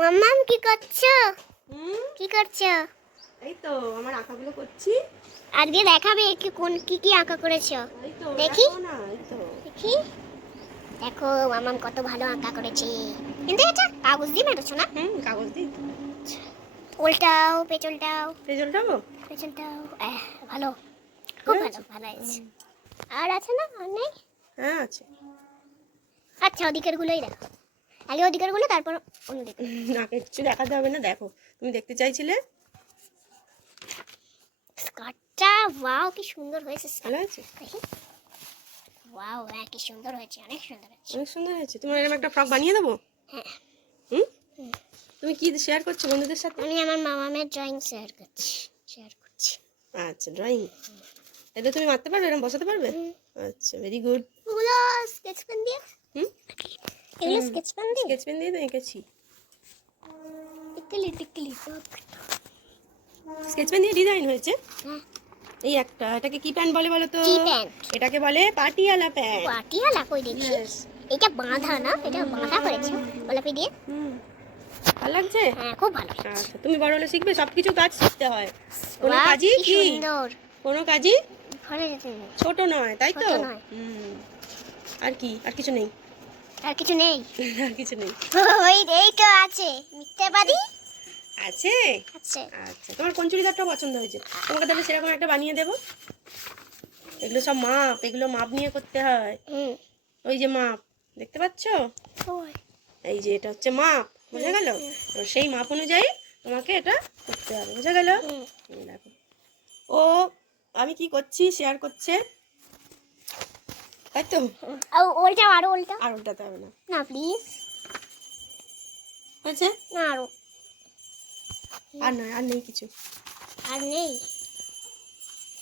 মাম্মাম কি করছো? কি করছো? এই তো আমার আঁকাগুলো করছি। আজকে দেখাবে কি আঁকা করেছো? এই তো দেখি না, এই তো দেখি। দেখো মাম্মাম কত ভালো আঁকা করেছে। কিন্তু এটা কাগজ দিয়ে মেরেছো না? কাগজ দিই। উল্টাও, পেছনটাও, পেজলটাও পেছনটাও। ভালো, খুব ভালো, ভালো হয়েছে। আর আছে না? আর নেই? হ্যাঁ আছে। আচ্ছা, ওদিকের গুলোই দেখো। আগে ওদিকের গুলো, তারপর অন্যদিকে। না কিছু দেখাতে হবে না, দেখো তুমি দেখতে চাইছিলে। স্কার্টটা ওয়াও, কি সুন্দর হয়েছে ভালো স্কার্ট। আছে। ওয়াও, হ্যাঁ কি সুন্দর হয়েছে, অনেক সুন্দর হয়েছে। অনেক সুন্দর হয়েছে। তোমার এরকম একটা ফ্রক বানিয়ে দেবো। হ্যাঁ। হুম তুমি কি শেয়ার করছো বন্ধুদের সাথে? আমি আমার মামামের ড্রয়িং শেয়ার করছি। আচ্ছা, ড্রয়িং। এটা তুমি মারতে পারবে, এরকম বসাতে পারবে? আচ্ছা, ভেরি গুড। ওগুলো স্কেচ পেন দিয়ে। হুম এগুলো স্কেচ পেন দিয়ে। স্কেচ পেন দিয়ে তো এঁকেছি। টিকলি স্কেচ পেন দিয়ে ডিজাইন হয়েছে। হ্যাঁ। এই একটা, এটাকে কি প্যান্ট বলে বলো তো? কি প্যান্ট? এটাকে বলে পাটিয়ালা প্যান্ট। পাটিয়ালা কই দেখি? এটা বাঁধা না? এটা বাঁধা করেছে গোলাপি দিয়ে। ভালো লাগছে? হ্যাঁ, খুব ভালো। আচ্ছা, তুমি বড় হলে শিখবে, সবকিছু কাজ শিখতে হয়। কোনো বাহ, কাজই কি কি সুন্দর। কোনো কাজই ঘরে যেতে নেই। ছোট নয়, তাই তো? ছোট নয়। আর কি, আর কিছু নেই? আর কিছু নেই। আর কিছু নেই। এই তো আছে মিথ্যাবাদী। আছে। আছে। আচ্ছা, তোমার কোন চুড়িদারটা পছন্দ হয়েছে? তোমাকে তাহলে সেরকম একটা বানিয়ে দেবো। এগুলো সব মাপ, এগুলো মাপ নিয়ে করতে হয়। ওই যে মাপ দেখতে পাচ্ছ, এই যে এটা হচ্ছে মাপ, বুঝা গেল? সেই মাপ অনুযায়ী তোমাকে এটা করতে হবে, বুঝা গেল? দেখো ও আমি কি করছি শেয়ার করছে, তাই তো? ওলটা আরো ওলটা। আর উল্টাতে হবে না। না প্লিজ। হয়েছে? না আরো। আর নয়, আর নেই কিছু। আর নেই।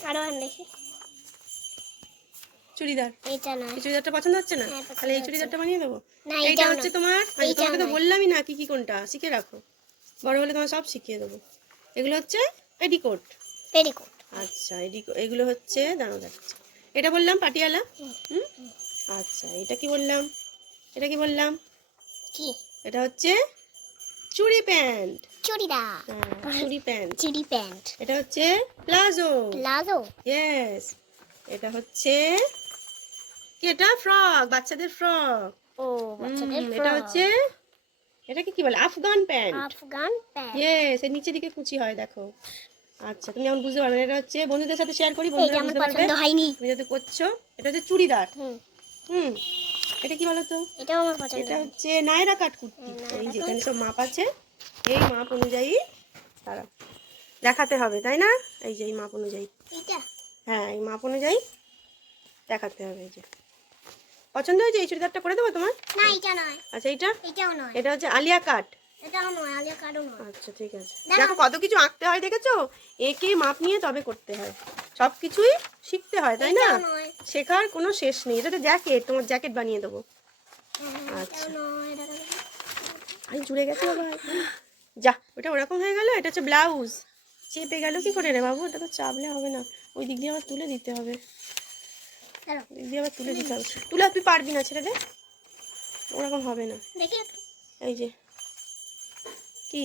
আরো আর দেখি। চুড়িদার। এটা না। এই চুড়িদারটা পছন্দ হচ্ছে না? হ্যাঁ, পছন্দ তাহলে এই হচ্ছে। চুড়িদারটা বানিয়ে দেবো। না, এইটা এইটাও হচ্ছে না। তোমার, এইটাও তোমাকে তো নয়। বললামই না কি কি কোনটা, শিখে রাখো। বড় হলে তোমার সব শিখিয়ে দেবো। এগুলো হচ্ছে পেটিকোট। পেটিকোট। আচ্ছা, এগুলো হচ্ছে, দাঁড়াও দেখাচ্ছি। এটা বললাম পাটিয়ালা। আচ্ছা, এটা কি বললাম? এটা কি বললাম? কি? এটা হচ্ছে চুড়ি প্যান্ট। চুড়িদার। হ্যাঁ, চুড়ি প্যান্ট। চুড়ি প্যান্ট। এটা হচ্ছে প্লাজো। প্লাজো। ইয়েস। এটা হচ্ছে কি, এটা ফ্রক, বাচ্চাদের ফ্রক। ও, বাচ্চাদের এটা ফ্রক। হচ্ছে, এটাকে কি বলে, Afghan pant. Afghan pant. Yes, এর নিচে দিকে কুচি হয়, দেখো। আচ্ছা, তুমি এখন বুঝতে পারবে না। এটা হচ্ছে বন্ধুদের সাথে শেয়ার করি, এটা বন্ধুরা আমার বুঝতে পারবে পছন্দ হয়নি। তুমি যাতে করছো। এটা হচ্ছে চুড়িদার। হুম এটা কি বলো তো? এটাও আমার পছন্দ। এটা হচ্ছে নায়রা কাট কুর্তি। এই যে এখানে সব মাপ আছে, এই মাপ অনুযায়ী তারা দেখাতে হবে, তাই না? এই যে এই মাপ অনুযায়ী। এটা? হ্যাঁ, এই মাপ অনুযায়ী দেখাতে হবে। এই যে পছন্দ হয়েছে, এই চুড়িদারটা করে দেবো তোমার? না, এটা নয়। আচ্ছা, এইটা? এটাও নয়। এটা হচ্ছে আলিয়া কাট। এটাও নয়, আলিয়া কাটও নয়। আচ্ছা, ঠিক আছে। দেখো কত কিছু আঁকতে হয়, দেখেছো? একে মাপ নিয়ে তবে করতে হয়, সব কিছুই শিখতে হয়, তাই না? এটাও নয়। শেখার কোনো শেষ নেই। এটা তো জ্যাকেট, তোমার জ্যাকেট বানিয়ে দেবো। আচ্ছা, এটাও নয়। এটা আমি জুড়ে গেছি বাবা। যা, ওটা ওরকম হয়ে গেল। এটা হচ্ছে ব্লাউজ। চেপে গেল কি করে রে বাবু? ওটা তো চাপলে হবে না, ওই দিক দিয়ে আবার তুলে দিতে হবে। দিক দিয়ে আবার তুলে দিতে হবে। তুলে তুই পারবি না, ছেড়ে দে, ওরকম হবে না। দেখি। এই যে কি,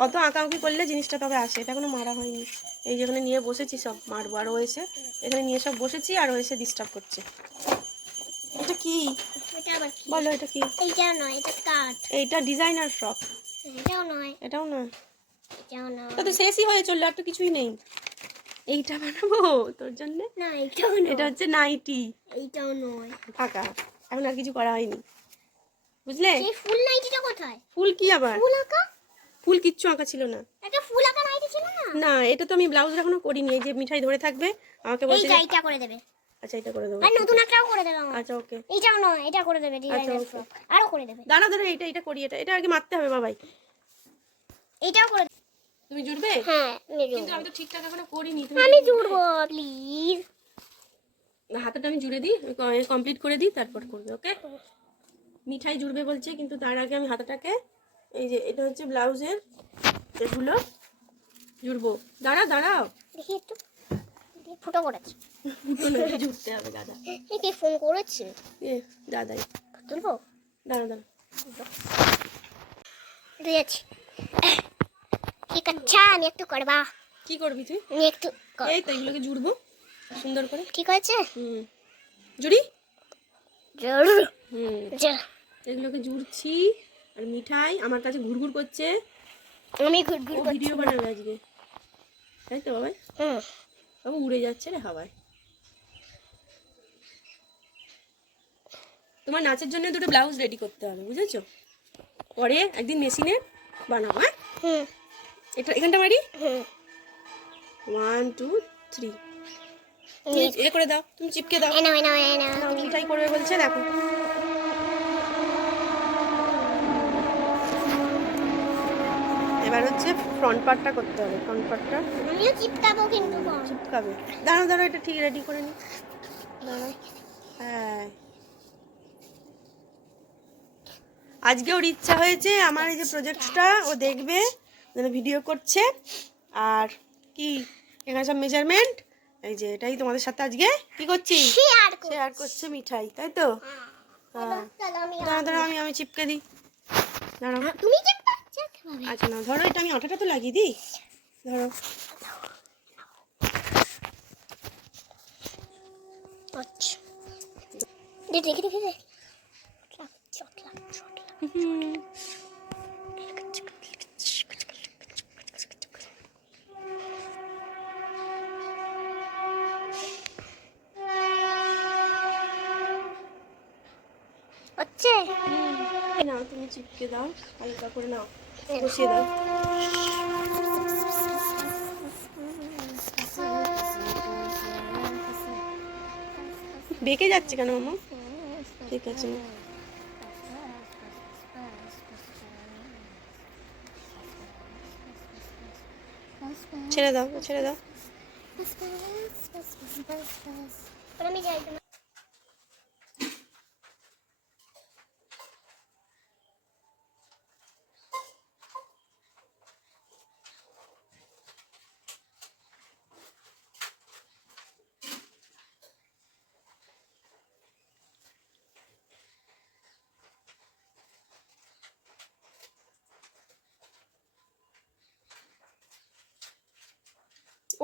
কত আঁকাআঁকি করলে জিনিসটা তবে আসে। এটা কোনো মারা হয়নি। এই যেখানে নিয়ে বসেছি সব মারবো, আর ও এসে এখানে নিয়ে সব বসেছি, আর ও এসে ডিস্টার্ব করছে। এটা কি এটা আবার কি? বলো, এটা কি? এইটা নয়, এটা স্কার্ট। এইটা ডিজাইনার ফ্রক। এটাও নয়। এটাও নয়। এটাও নয়। এটা তো শেষই হয়ে চললো, আর তো কিছুই নেই। এইটা বানাবো তোর জন্য। না, এটাও নয়। এটা হচ্ছে নাইটি। এইটাও নয়। ফাঁকা, এখন আর কিছু করা হয়নি, বুঝলে? এই ফুল নাইটিটা কোথায়? ফুল কি আবার? ফুল আঁকা? ফুল কিচ্ছু আঁকা ছিল না। একটা ফুল আঁকা নাইটি ছিল না? না, এটা তো আমি ব্লাউজ এখনো করিনি। এই যে মিঠাই ধরে থাকবে, আমাকে বলছে এইটা, এইটা করে দেবে। আচ্ছা, এটা করে দেবো। আর নতুন একটাও করে দেবে আমার। আচ্ছা, ওকে। এইটাও নয়, এটা করে দেবে আচ্ছা, ডিজাইনার ওকে। ফ্রক। আরো করে দেবে। দাঁড়া দাঁড়া, এটা করি। এটা আগে মারতে হবে বাবাই। এইটাও করে দেবে। তুমি জুড়বে? হ্যাঁ, কিন্তু আমি তো ঠিকঠাক এখনো করিনি। আমি জুড়বো প্লিজ। হাতটা আমি জুড়ে দিই, কমপ্লিট করে দিই, তারপর করবে, ওকে? মিঠাই জুড়বে বলছে, কিন্তু তার আগে আমি হাতাটাকে, এই যে এটা হচ্ছে ব্লাউজের, এগুলো জুড়বো। দাঁড়াও দেখি একটু। ফুটো করেছে। জুড়তে হবে দাদা। এই কে ফোন করেছে? দাদাই। তুলবো? দাঁড়া। দিয়েছি। ঠিক আছে, আমি একটু করবা। কি করবি তুই? আমি একটু এই তো এগুলোকে জুড়বো সুন্দর করে। ঠিক আছে, জুড়ি। জরুর এগুলোকে জুড়ছি। আর মিঠাই আমার কাছে ঘুরঘুর করছে। আমি ঘুরঘুর করছি। ভিডিও বানাবে আজকে, তাই তো বাবা? বাবা উড়ে যাচ্ছে রে হাওয়ায়। তোমার নাচের জন্য দুটো ব্লাউজ রেডি করতে হবে, বুঝেছো? পরে একদিন মেশিনে বানাবো। হ্যাঁ, এটা এখানটা মারি। 1 2 3 এ করে দাও, তুমি চিপকে দাও। মিঠাই করবে বলছে, দেখো। এবার হচ্ছে ফ্রন্ট পার্টটা করতে হবে। ফ্রন্ট পার্টটা আমিও চিপকাবো, কিন্তু চিপকাবে। দাঁড়াও দাঁড়াও, এটা ঠিক রেডি করে নি। দাঁড়াও। হ্যাঁ, আজকে ওর ইচ্ছা হয়েছে আমার এই যে প্রজেক্টটা ও দেখবে, যেন ভিডিও করছে। আর কি এখানে সব মেজারমেন্ট, এই যে এটাই তোমাদের সাথে আজকে কি করছি, শেয়ার করছে মিঠাই, তাই তো? হ্যাঁ, দাঁড়াও দাঁড়াও, আমি চিপকে দিই। দাঁড়াও, তুমি আচ্ছা না, ধরো এটা আমি আঠাটা তো লাগিয়ে দিই। ধরো, আচ্ছা দেখে দেখে দে। হচ্ছে নাও তুমি চিপকে দাও, হালকা করে নাও, বসিয়ে দাও। বেঁকে যাচ্ছে কেন মামা? ঠিক আছে, ছেড়ে দাও, ছেড়ে দাও। আমি যাই।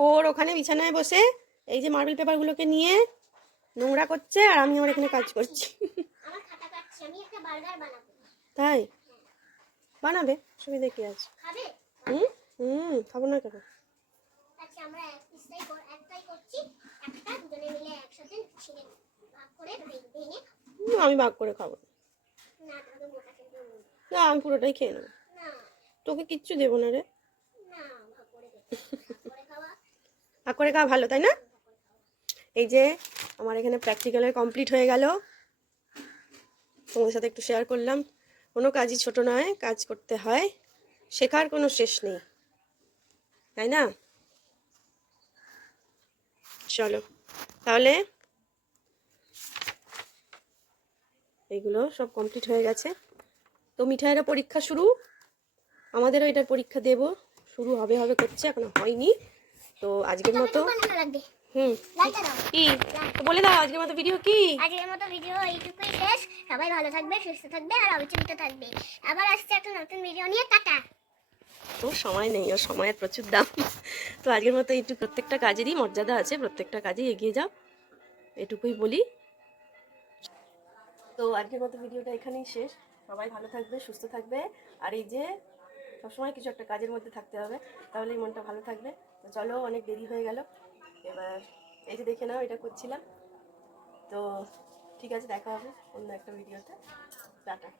ওর ওখানে বিছানায় বসে এই যে মার্বেল পেপারগুলোকে নিয়ে নোংরা করছে, আর আমি আমার এখানে কাজ করছি। তাই বানাবে, সুবিধা কি আছে? খাবো না কেন? আমি ভাগ করে খাবো না, আমি পুরোটাই খেয়ে নেবো। তোকে কিচ্ছু দেবো না রে। ভাগ করে খাওয়া ভালো, তাই না? এই যে আমার এখানে প্র্যাকটিক্যালের কমপ্লিট হয়ে গেল, তোমাদের সাথে একটু শেয়ার করলাম। কোনো কাজই ছোট নয়, কাজ করতে হয়, শেখার কোনো শেষ নেই, তাই না? চলো তাহলে, এইগুলো সব কমপ্লিট হয়ে গেছে। তো মিঠাইয়েরও পরীক্ষা শুরু, আমাদেরও এটার পরীক্ষা দেব, শুরু হবে হবে করছে, এখনো হয়নি। তো আজকের মতো কি বলে দাও, আজকের মতো ভিডিও কি? আজকের মতো ভিডিও এইটুকুই শেষ। সবাই ভালো থাকবে, সুস্থ থাকবে, আর অবিচলিত থাকবে। আবার আসছে একটা নতুন ভিডিও নিয়ে। টাটা। ওর সময় নেই, ওর সময়ের প্রচুর দাম। তো আজকের মতো এইটুকু, প্রত্যেকটা কাজেরই মর্যাদা আছে, প্রত্যেকটা কাজেই এগিয়ে যাও, এটুকুই বলি। তো আজকের মতো ভিডিওটা এখানেই শেষ। সবাই ভালো থাকবে, সুস্থ থাকবে, আর এই যে সবসময় কিছু একটা কাজের মধ্যে থাকতে হবে, তাহলেই মনটা ভালো থাকবে। তো চলো, অনেক দেরি হয়ে গেল, এবার এই যে দেখে নাও, এটা করছিলাম। তো ঠিক আছে, দেখা হবে অন্য একটা ভিডিওতে। টাটা।